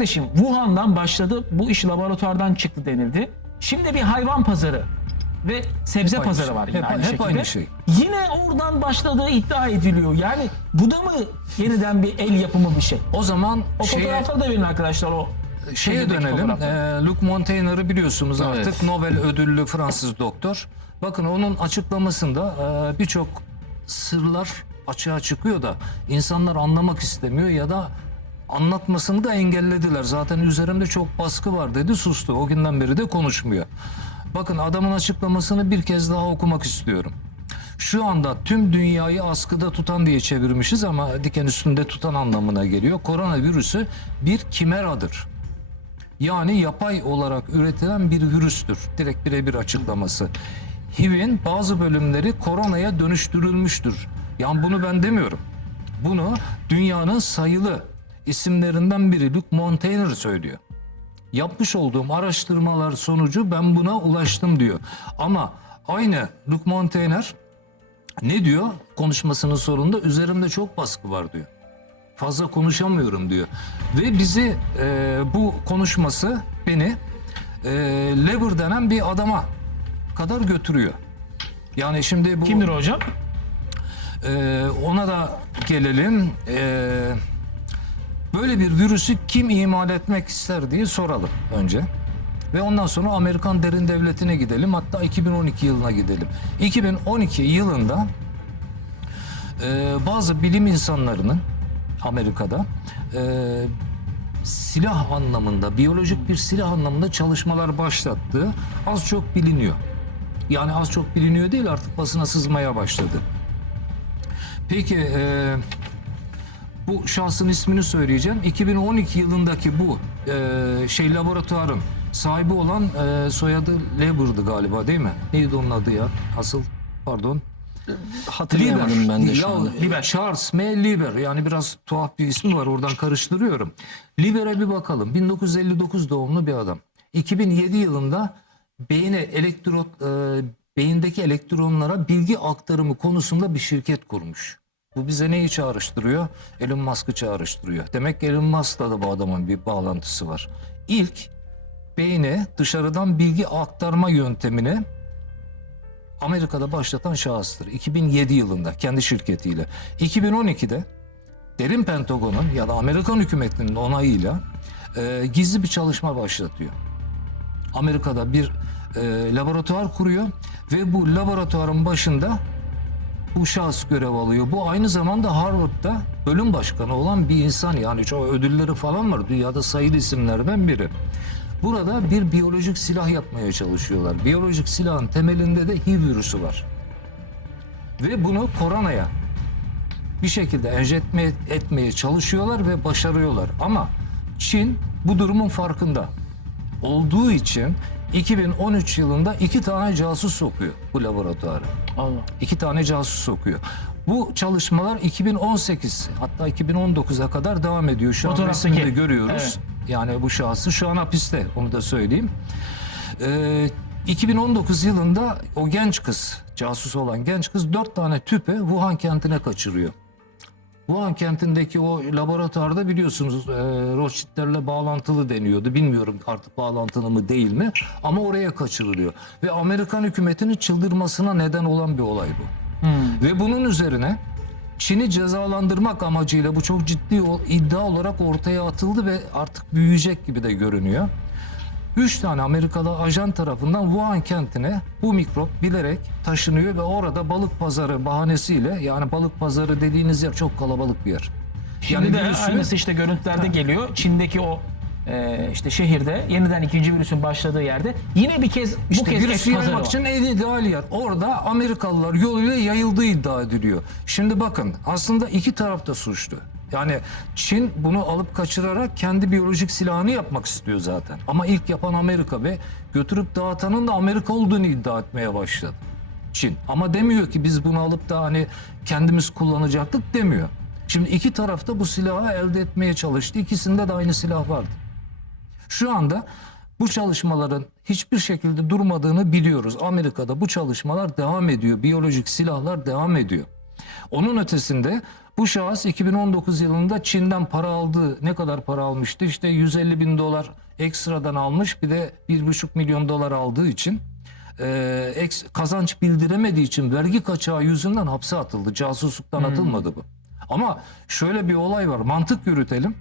Kardeşim Wuhan'dan başladı. Bu iş laboratuvardan çıktı denildi. Şimdi bir hayvan pazarı ve sebze aynı pazarı şey. var yine Hep- aynı hep şekilde. aynı şey. Yine oradan başladığı iddia ediliyor. Yani bu da mı yeniden bir el yapımı bir şey? O zaman O şeye, fotoğrafları da verin arkadaşlar o şeye dönelim. Ee, Luc Montaigne'ı biliyorsunuz Evet. artık Nobel ödüllü Fransız doktor. Bakın onun açıklamasında e, birçok sırlar açığa çıkıyor da insanlar anlamak istemiyor ya da anlatmasını da engellediler. Zaten üzerimde çok baskı var dedi sustu. O günden beri de konuşmuyor. Bakın adamın açıklamasını bir kez daha okumak istiyorum. Şu anda tüm dünyayı askıda tutan diye çevirmişiz ama diken üstünde tutan anlamına geliyor. Koronavirüsü bir kimeradır. Yani yapay olarak üretilen bir virüstür. Direkt birebir açıklaması. HIV'in bazı bölümleri koronaya dönüştürülmüştür. Yani bunu ben demiyorum. Bunu dünyanın sayılı isimlerinden biri Luc Montagnier söylüyor. Yapmış olduğum araştırmalar sonucu ben buna ulaştım diyor. Ama aynı Luc Montagnier ne diyor konuşmasının sonunda üzerimde çok baskı var diyor. Fazla konuşamıyorum diyor. Ve bizi e, bu konuşması beni e, Lever denen bir adama kadar götürüyor. Yani şimdi bu Kimdir hocam? e, ona da gelelim. E, böyle bir virüsü kim imal etmek ister diye soralım önce. Ve ondan sonra Amerikan derin devletine gidelim. Hatta 2012 yılına gidelim. 2012 yılında e, bazı bilim insanlarının Amerika'da e, silah anlamında, biyolojik bir silah anlamında çalışmalar başlattığı az çok biliniyor. Yani az çok biliniyor değil artık basına sızmaya başladı. Peki e, bu şahsın ismini söyleyeceğim. 2012 yılındaki bu e, şey laboratuvarın sahibi olan e, soyadı Leber'dı galiba değil mi? Neydi onun adı ya? Asıl pardon. Hatırlayamadım ben de şu ya, anda. Liber. Charles M. Liber. Yani biraz tuhaf bir ismi var oradan karıştırıyorum. Liber'e bir bakalım. 1959 doğumlu bir adam. 2007 yılında beyine elektrot e, beyindeki elektronlara bilgi aktarımı konusunda bir şirket kurmuş. Bu bize neyi çağrıştırıyor? Elon Musk'ı çağrıştırıyor. Demek ki Elon Musk'la da bu adamın bir bağlantısı var. İlk beyne dışarıdan bilgi aktarma yöntemini Amerika'da başlatan şahıstır. 2007 yılında kendi şirketiyle. 2012'de derin Pentagon'un ya da Amerikan hükümetinin onayıyla e, gizli bir çalışma başlatıyor. Amerika'da bir e, laboratuvar kuruyor ve bu laboratuvarın başında bu şahıs görev alıyor. Bu aynı zamanda Harvard'da bölüm başkanı olan bir insan yani çok ödülleri falan var. Dünyada sayılı isimlerden biri. Burada bir biyolojik silah yapmaya çalışıyorlar. Biyolojik silahın temelinde de HIV virüsü var. Ve bunu koronaya bir şekilde enjekte etmeye çalışıyorlar ve başarıyorlar. Ama Çin bu durumun farkında olduğu için 2013 yılında iki tane casus sokuyor bu laboratuvara. Allah. İki tane casus sokuyor. Bu çalışmalar 2018 hatta 2019'a kadar devam ediyor. Şu an Fotoğraftaki. resmini de görüyoruz. Evet. Yani bu şahsı şu an hapiste onu da söyleyeyim. Ee, 2019 yılında o genç kız, casus olan genç kız dört tane tüpe Wuhan kentine kaçırıyor. Wuhan kentindeki o laboratuvarda biliyorsunuz e, Rothschild'lerle bağlantılı deniyordu. Bilmiyorum artık bağlantılı mı değil mi ama oraya kaçırılıyor. Ve Amerikan hükümetinin çıldırmasına neden olan bir olay bu. Ve bunun üzerine Çin'i cezalandırmak amacıyla bu çok ciddi iddia olarak ortaya atıldı ve artık büyüyecek gibi de görünüyor. Üç tane Amerikalı ajan tarafından Wuhan kentine bu mikrop bilerek taşınıyor ve orada balık pazarı bahanesiyle yani balık pazarı dediğiniz yer çok kalabalık bir yer. Şimdi de virüsü- aynısı işte görüntülerde geliyor. Çin'deki o e, işte şehirde yeniden ikinci virüsün başladığı yerde yine bir kez bu İşte kez virüsü yaymak için en ideal yer. Orada Amerikalılar yoluyla yayıldığı iddia ediliyor. Şimdi bakın aslında iki taraf da suçlu. Yani Çin bunu alıp kaçırarak kendi biyolojik silahını yapmak istiyor zaten. Ama ilk yapan Amerika ve götürüp dağıtanın da Amerika olduğunu iddia etmeye başladı. Çin. Ama demiyor ki biz bunu alıp da hani kendimiz kullanacaktık demiyor. Şimdi iki taraf da bu silahı elde etmeye çalıştı. İkisinde de aynı silah vardı. Şu anda bu çalışmaların hiçbir şekilde durmadığını biliyoruz. Amerika'da bu çalışmalar devam ediyor. Biyolojik silahlar devam ediyor. Onun ötesinde bu şahıs 2019 yılında Çin'den para aldığı ne kadar para almıştı? İşte 150 bin dolar ekstradan almış bir de 1,5 milyon dolar aldığı için e, kazanç bildiremediği için vergi kaçağı yüzünden hapse atıldı. Casusluktan atılmadı bu. Ama şöyle bir olay var. Mantık yürütelim.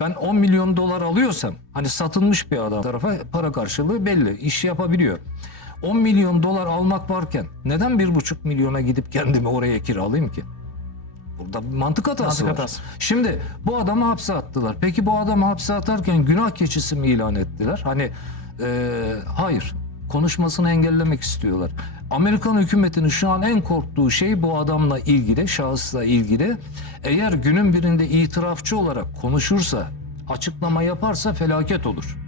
Ben 10 milyon dolar alıyorsam hani satılmış bir adam tarafa para karşılığı belli. iş yapabiliyor. 10 milyon dolar almak varken neden 1,5 milyona gidip kendimi oraya kiralayayım ki? Burada bir mantık hatası Mantık var. hatası. Şimdi bu adamı hapse attılar. Peki bu adamı hapse atarken günah keçisi mi ilan ettiler? Hani e, hayır. Konuşmasını engellemek istiyorlar. Amerikan hükümetinin şu an en korktuğu şey bu adamla ilgili, şahısla ilgili. Eğer günün birinde itirafçı olarak konuşursa, açıklama yaparsa felaket olur.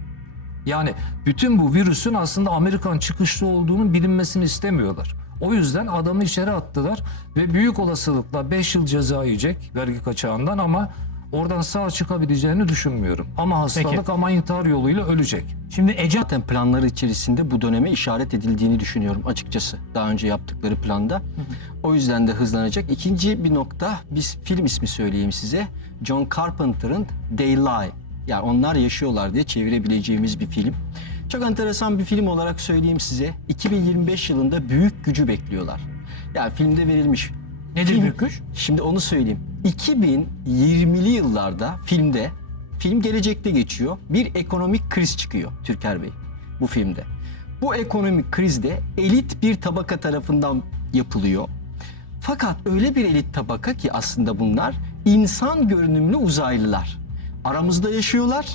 Yani bütün bu virüsün aslında Amerikan çıkışlı olduğunu bilinmesini istemiyorlar. O yüzden adamı içeri attılar ve büyük olasılıkla 5 yıl ceza yiyecek vergi kaçağından ama oradan sağ çıkabileceğini düşünmüyorum. Ama hastalık Peki. ama intihar yoluyla ölecek. Şimdi Ece Zaten planları içerisinde bu döneme işaret edildiğini düşünüyorum açıkçası. Daha önce yaptıkları planda. O yüzden de hızlanacak. İkinci bir nokta, biz film ismi söyleyeyim size. John Carpenter'ın Lie. Yani onlar yaşıyorlar diye çevirebileceğimiz bir film. Çok enteresan bir film olarak söyleyeyim size. 2025 yılında büyük gücü bekliyorlar. Yani filmde verilmiş. Nedir Film- büyük güç? Şimdi onu söyleyeyim. 2020'li yıllarda filmde, film gelecekte geçiyor. Bir ekonomik kriz çıkıyor Türker Bey bu filmde. Bu ekonomik krizde elit bir tabaka tarafından yapılıyor. Fakat öyle bir elit tabaka ki aslında bunlar insan görünümlü uzaylılar. Aramızda yaşıyorlar.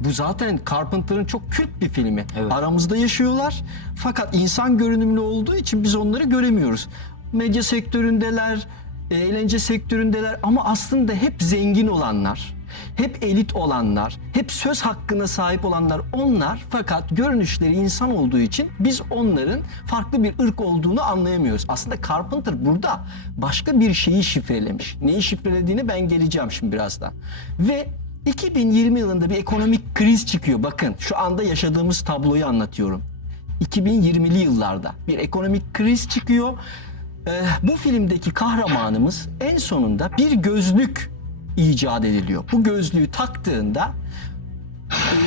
Bu zaten Carpenter'ın çok kült bir filmi. Evet. Aramızda yaşıyorlar. Fakat insan görünümlü olduğu için biz onları göremiyoruz. Medya sektöründeler, e, eğlence sektöründeler ama aslında hep zengin olanlar, hep elit olanlar, hep söz hakkına sahip olanlar onlar fakat görünüşleri insan olduğu için biz onların farklı bir ırk olduğunu anlayamıyoruz. Aslında Carpenter burada başka bir şeyi şifrelemiş. Neyi şifrelediğini ben geleceğim şimdi birazdan. Ve 2020 yılında bir ekonomik kriz çıkıyor. Bakın şu anda yaşadığımız tabloyu anlatıyorum. 2020'li yıllarda bir ekonomik kriz çıkıyor. Ee, bu filmdeki kahramanımız en sonunda bir gözlük icat ediliyor. Bu gözlüğü taktığında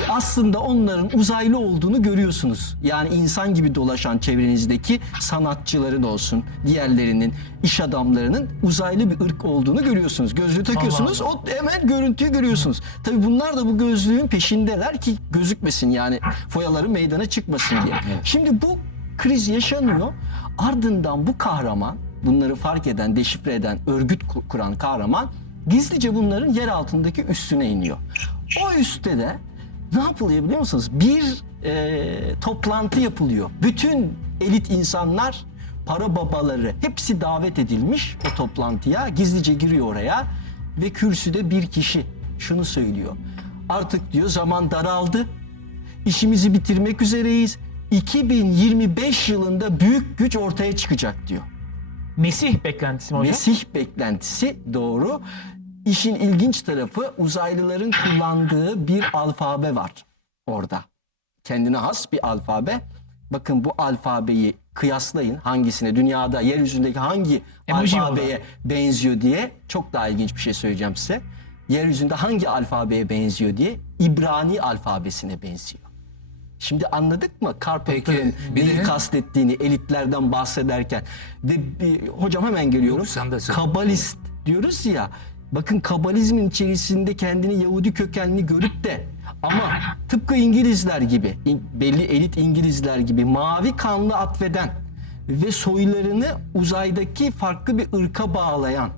aslında onların uzaylı olduğunu görüyorsunuz. Yani insan gibi dolaşan çevrenizdeki sanatçıların olsun, diğerlerinin, iş adamlarının uzaylı bir ırk olduğunu görüyorsunuz. Gözlüğü takıyorsunuz, Allah o hemen görüntüyü görüyorsunuz. Tabii bunlar da bu gözlüğün peşindeler ki gözükmesin yani foyaları meydana çıkmasın diye. Şimdi bu kriz yaşanıyor. Ardından bu kahraman, bunları fark eden, deşifre eden, örgüt ku- kuran kahraman gizlice bunların yer altındaki üstüne iniyor. O üstte de ne yapılıyor biliyor musunuz? Bir e, toplantı yapılıyor. Bütün elit insanlar, para babaları hepsi davet edilmiş o toplantıya. Gizlice giriyor oraya ve kürsüde bir kişi şunu söylüyor. Artık diyor zaman daraldı. İşimizi bitirmek üzereyiz. 2025 yılında büyük güç ortaya çıkacak diyor. Mesih beklentisi mi hocam? Mesih beklentisi doğru. İşin ilginç tarafı uzaylıların kullandığı bir alfabe var orada. Kendine has bir alfabe. Bakın bu alfabeyi kıyaslayın hangisine dünyada yeryüzündeki hangi Emoji alfabeye benziyor diye çok daha ilginç bir şey söyleyeceğim size. Yeryüzünde hangi alfabeye benziyor diye İbrani alfabesine benziyor. Şimdi anladık mı Carpenter'ın Peki, bir neyi de- kastettiğini elitlerden bahsederken ve bir, hocam hemen geliyorum. Yok, sen de söyle. Kabalist diyoruz ya. Bakın kabalizmin içerisinde kendini Yahudi kökenli görüp de ama tıpkı İngilizler gibi, belli elit İngilizler gibi mavi kanlı atfeden ve soylarını uzaydaki farklı bir ırka bağlayan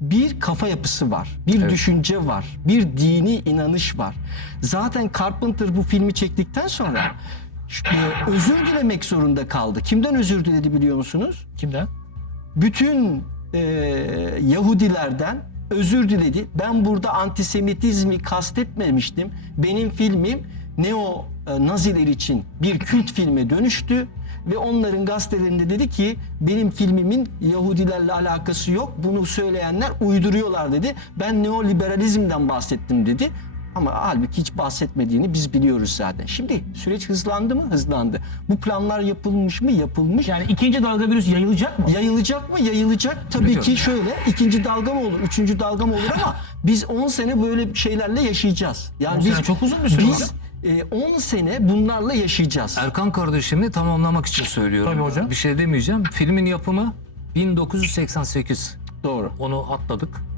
bir kafa yapısı var, bir Evet. düşünce var, bir dini inanış var. Zaten Carpenter bu filmi çektikten sonra e, özür dilemek zorunda kaldı. Kimden özür diledi biliyor musunuz? Kimden? bütün e, Yahudilerden özür diledi. Ben burada antisemitizmi kastetmemiştim. Benim filmim neo e, Naziler için bir kült filme dönüştü ve onların gazetelerinde dedi ki benim filmimin Yahudilerle alakası yok. Bunu söyleyenler uyduruyorlar dedi. Ben neoliberalizmden bahsettim dedi. Ama halbuki hiç bahsetmediğini biz biliyoruz zaten. Şimdi süreç hızlandı mı? Hızlandı. Bu planlar yapılmış mı? Yapılmış. Yani ikinci dalga virüs yayılacak mı? Yayılacak mı? Yayılacak. Tabii Biliyorum ki şöyle ikinci dalga mı olur, üçüncü dalga mı olur ama biz 10 sene böyle şeylerle yaşayacağız. Yani 10 biz sene çok uzun bir süre Biz e, 10 sene bunlarla yaşayacağız. Erkan kardeşimi tamamlamak için söylüyorum. Tabii hocam. Bir şey demeyeceğim. Filmin yapımı 1988. Doğru. Onu atladık.